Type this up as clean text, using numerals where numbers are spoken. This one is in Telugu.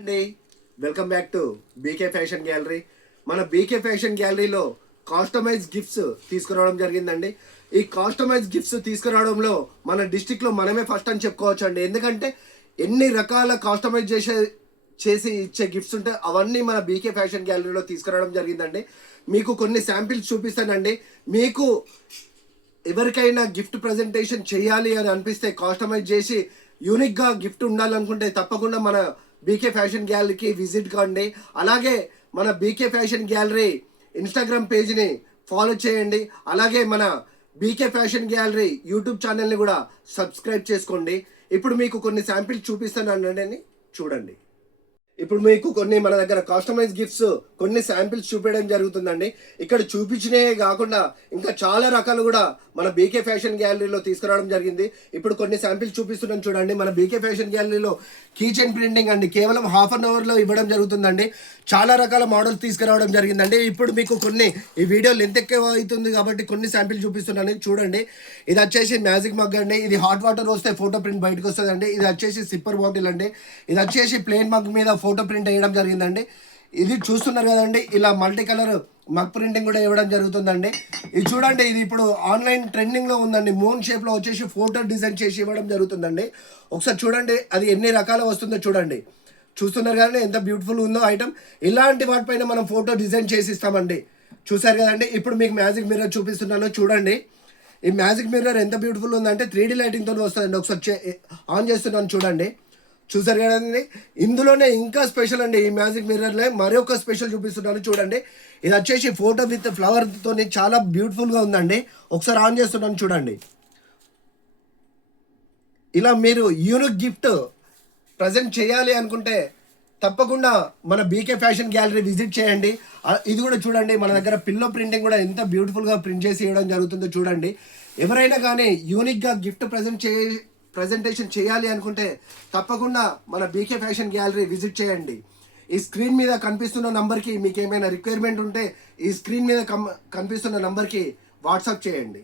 అండి welcome back to BK fashion gallery. మన బీకే ఫ్యాషన్ గ్యాలరీలో కాస్టమైజ్ గిఫ్ట్స్ తీసుకురావడం జరిగిందండి. ఈ కాస్టమైజ్ గిఫ్ట్స్ తీసుకురావడంలో మన డిస్టిక్లో మనమే ఫస్ట్ అని చెప్పుకోవచ్చు అండి. ఎందుకంటే ఎన్ని రకాల కాస్టమైజ్ చేసి ఇచ్చే గిఫ్ట్స్ ఉంటాయి, అవన్నీ మన బీకే ఫ్యాషన్ గ్యాలరీలో తీసుకురావడం జరిగిందండి. మీకు కొన్ని శాంపిల్స్ చూపిస్తానండి. మీకు ఎవరికైనా గిఫ్ట్ ప్రజెంటేషన్ చేయాలి అని అనిపిస్తే, కాస్టమైజ్ చేసి యూనిక్గా గిఫ్ట్ ఉండాలనుకుంటే తప్పకుండా మన బీకే ఫ్యాషన్ గ్యాలరీకి విజిట్ కాండి. అలాగే మన బీకే ఫ్యాషన్ గ్యాలరీ ఇన్స్టాగ్రామ్ పేజ్ని ఫాలో చేయండి. అలాగే మన బీకే ఫ్యాషన్ గ్యాలరీ యూట్యూబ్ ఛానల్ని కూడా సబ్స్క్రైబ్ చేసుకోండి. ఇప్పుడు మీకు కొన్ని శాంపిల్స్ చూపిస్తానండి, చూడండి. ఇప్పుడు మీకు కొన్ని మన దగ్గర కస్టమైజ్ గిఫ్ట్స్ కొన్ని శాంపిల్స్ చూపించడం జరుగుతుందండి. ఇక్కడ చూపించినవే కాకుండా ఇంకా చాలా రకాలు కూడా మన బీకే ఫ్యాషన్ గ్యాలరీలో తీసుకురావడం జరిగింది. ఇప్పుడు కొన్ని శాంపిల్స్ చూపిస్తున్నాం చూడండి. మన బీకే ఫ్యాషన్ గ్యాలరీలో కీ చైన్ ప్రింటింగ్ అండి కేవలం ½ అన్ అవర్లో ఇవ్వడం జరుగుతుందండి. చాలా రకాల మోడల్స్ తీసుకురావడం జరిగిందండి. ఇప్పుడు మీకు కొన్ని ఈ వీడియో లెంత్ ఎక్కువ అవుతుంది కాబట్టి కొన్ని శాంపిల్ చూపిస్తున్నాను చూడండి. ఇది వచ్చేసి మ్యాజిక్ మగ్ అండి. ఇది హాట్ వాటర్ వస్తే ఫోటో ప్రింట్ బయటకు వస్తుందండి. ఇది వచ్చేసి సిప్పర్ బాటిల్ అండి. ఇది వచ్చేసి ప్లెయిన్ మగ్ మీద ఫోటో ప్రింట్ వేయడం జరిగిందండి. ఇది చూస్తున్నారు కదండి, ఇలా మల్టీ కలర్ మగ్ ప్రింటింగ్ కూడా ఇవ్వడం జరుగుతుందండి. ఇది చూడండి, ఇది ఇప్పుడు ఆన్లైన్ ట్రెండింగ్లో ఉందండి. మూన్ షేప్లో వచ్చేసి ఫోటో డిజైన్ చేసి ఇవ్వడం జరుగుతుందండి. ఒకసారి చూడండి అది ఎన్ని రకాలు వస్తుందో చూడండి. చూస్తున్నారు కదండి ఎంత బ్యూటిఫుల్ ఉందో ఐటమ్. ఇలాంటి వాటిపైన మనం ఫోటో డిజైన్ చేసి ఇస్తామండి. చూసారు కదండి. ఇప్పుడు మీకు మ్యాజిక్ మిర్రర్ చూపిస్తున్నాను చూడండి. ఈ మ్యాజిక్ మిర్రర్ ఎంత బ్యూటిఫుల్ ఉందంటే 3D లైటింగ్తో వస్తుందండి. ఒకసారి ఆన్ చేస్తున్నాను చూడండి. చూసారు కదండి. ఇందులోనే ఇంకా స్పెషల్ అండి. ఈ మ్యాజిక్ మిర్రర్లో మరొక స్పెషల్ చూపిస్తున్నాను చూడండి. ఇది వచ్చేసి ఫోటో విత్ ఫ్లవర్తో చాలా బ్యూటిఫుల్గా ఉందండి. ఒకసారి ఆన్ చేస్తున్నాను చూడండి. ఇలా మీరు యూనిక్ గిఫ్ట్ ప్రజెంట్ చేయాలి అనుకుంటే తప్పకుండా మన బీకే ఫ్యాషన్ గ్యాలరీ విజిట్ చేయండి. ఇది కూడా చూడండి, మన దగ్గర పిల్లో ప్రింటింగ్ కూడా ఎంత బ్యూటిఫుల్గా ప్రింట్ చేసి ఇవ్వడం జరుగుతుందో చూడండి. ఎవరైనా కానీ యూనిక్గా గిఫ్ట్ ప్రజెంటేషన్ చేయాలి అనుకుంటే తప్పకుండా మన బీకే ఫ్యాషన్ గ్యాలరీ విజిట్ చేయండి. ఈ స్క్రీన్ మీద కనిపిస్తున్న నంబర్కి మీకు ఏమైనా రిక్వైర్మెంట్ ఉంటే ఈ స్క్రీన్ మీద కనిపిస్తున్న నంబర్కి వాట్సాప్ చేయండి.